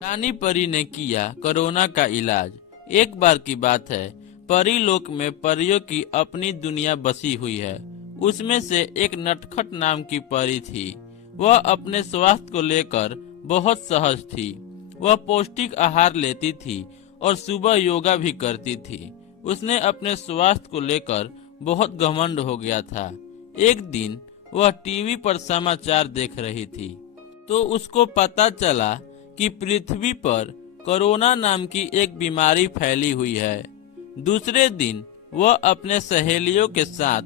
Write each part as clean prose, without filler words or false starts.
रानी परी ने किया कोरोना का इलाज। एक बार की बात है, परी लोक में परियों की अपनी दुनिया बसी हुई है। उसमें से एक नटखट नाम की परी थी। वह अपने स्वास्थ्य को लेकर बहुत सहज थी। वह पौष्टिक आहार लेती थी और सुबह योगा भी करती थी। उसने अपने स्वास्थ्य को लेकर बहुत घमंड हो गया था। एक दिन वह टीवी पर समाचार देख रही थी तो उसको पता चला कि पृथ्वी पर कोरोना नाम की एक बीमारी फैली हुई है। दूसरे दिन वह अपने सहेलियों के साथ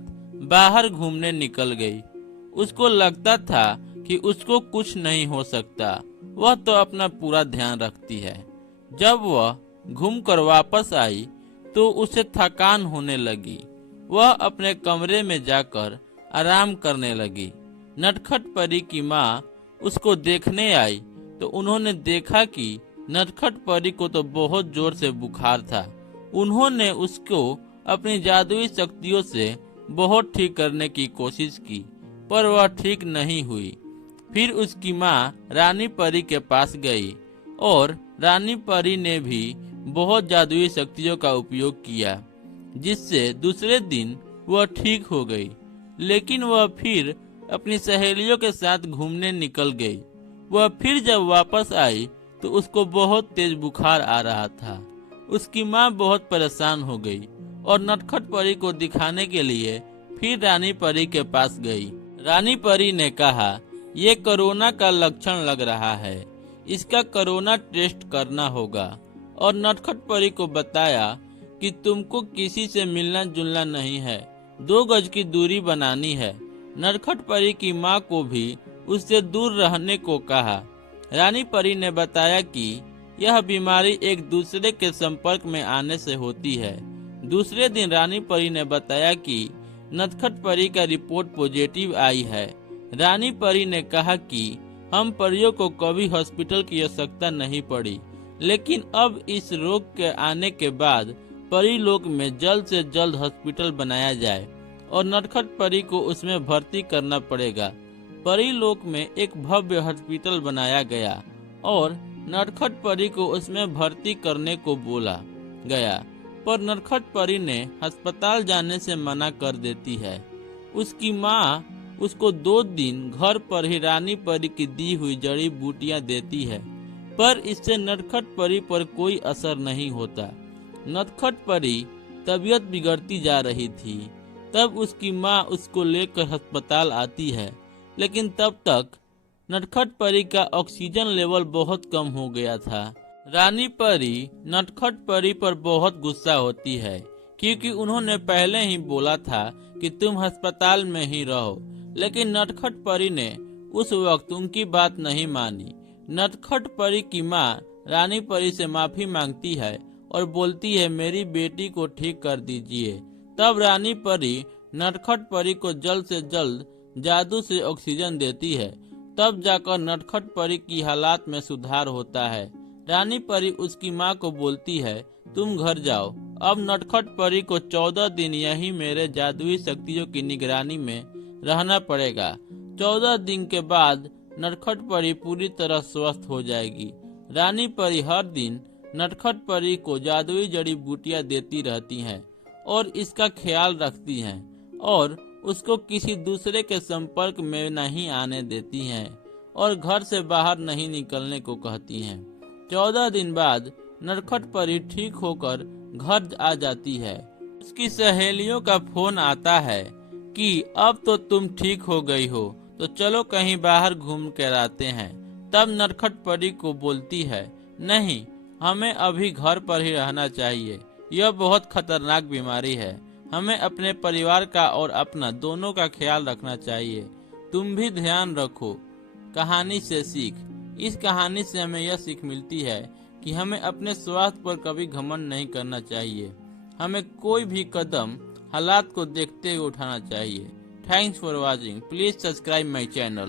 बाहर घूमने निकल गई। उसको लगता था कि उसको कुछ नहीं हो सकता, वह तो अपना पूरा ध्यान रखती है। जब वह घूमकर वापस आई तो उसे थकान होने लगी। वह अपने कमरे में जाकर आराम करने लगी। नटखट परी की माँ उसको देखने आई तो उन्होंने देखा कि नटखट परी को तो बहुत जोर से बुखार था। उन्होंने उसको अपनी जादुई शक्तियों से बहुत ठीक करने की कोशिश की, पर वह ठीक नहीं हुई। फिर उसकी माँ रानी परी के पास गई और रानी परी ने भी बहुत जादुई शक्तियों का उपयोग किया, जिससे दूसरे दिन वह ठीक हो गई। लेकिन वह फिर अपनी सहेलियों के साथ घूमने निकल गई। वह फिर जब वापस आई तो उसको बहुत तेज बुखार आ रहा था। उसकी माँ बहुत परेशान हो गई और नटखट परी को दिखाने के लिए फिर रानी परी के पास गई। रानी परी ने कहा, ये कोरोना का लक्षण लग रहा है, इसका कोरोना टेस्ट करना होगा। और नटखट परी को बताया कि तुमको किसी से मिलना जुलना नहीं है, 2 गज की दूरी बनानी है। नटखट परी की माँ को भी उससे दूर रहने को कहा। रानी परी ने बताया कि यह बीमारी एक दूसरे के संपर्क में आने से होती है। दूसरे दिन रानी परी ने बताया कि नटखट परी का रिपोर्ट पॉजिटिव आई है। रानी परी ने कहा कि हम परियों को कभी हॉस्पिटल की आवश्यकता नहीं पड़ी, लेकिन अब इस रोग के आने के बाद परी लोक में जल्द से जल्द हॉस्पिटल बनाया जाए और नटखट परी को उसमें भर्ती करना पड़ेगा। परी लोक में एक भव्य हॉस्पिटल बनाया गया और नटखट परी को उसमें भर्ती करने को बोला गया, पर नटखट परी ने अस्पताल जाने से मना कर देती है। उसकी माँ उसको 2 दिन घर पर ही रानी परी की दी हुई जड़ी बूटियां देती है, पर इससे नटखट परी पर कोई असर नहीं होता। नटखट परी तबीयत बिगड़ती जा रही थी। तब उसकी माँ उसको लेकर अस्पताल आती है, लेकिन तब तक नटखट परी का ऑक्सीजन लेवल बहुत कम हो गया था। रानी परी नटखट परी पर बहुत गुस्सा होती है, क्योंकि उन्होंने पहले ही बोला था कि तुम अस्पताल में ही रहो, लेकिन नटखट परी ने उस वक्त उनकी बात नहीं मानी। नटखट परी की माँ रानी परी से माफी मांगती है और बोलती है, मेरी बेटी को ठीक कर दीजिए। तब रानी परी नटखट परी को जल्द से जल्द जादू से ऑक्सीजन देती है। तब जाकर नटखट परी की हालात में सुधार होता है। रानी परी उसकी माँ को बोलती है, तुम घर जाओ। अब नटखट परी को 14 दिन यही मेरे जादुई शक्तियों की निगरानी में रहना पड़ेगा। 14 दिन के बाद नटखट परी पूरी तरह स्वस्थ हो जाएगी। रानी परी हर दिन नटखट परी को जादुई जड़ी बूटियां देती रहती हैं और इसका ख्याल रखती हैं और उसको किसी दूसरे के संपर्क में नहीं आने देती हैं और घर से बाहर नहीं निकलने को कहती हैं। 14 दिन बाद नटखट परी ठीक होकर घर आ जाती है। उसकी सहेलियों का फोन आता है कि अब तो तुम ठीक हो गई हो, तो चलो कहीं बाहर घूम कर आते हैं। तब नटखट परी को बोलती है, नहीं, हमें अभी घर पर ही रहना चाहिए, यह बहुत खतरनाक बीमारी है। हमें अपने परिवार का और अपना दोनों का ख्याल रखना चाहिए। तुम भी ध्यान रखो। कहानी से सीख। इस कहानी से हमें यह सीख मिलती है कि हमें अपने स्वास्थ्य पर कभी घमंड नहीं करना चाहिए। हमें कोई भी कदम हालात को देखते हुए उठाना चाहिए। Thanks for watching. Please subscribe my channel.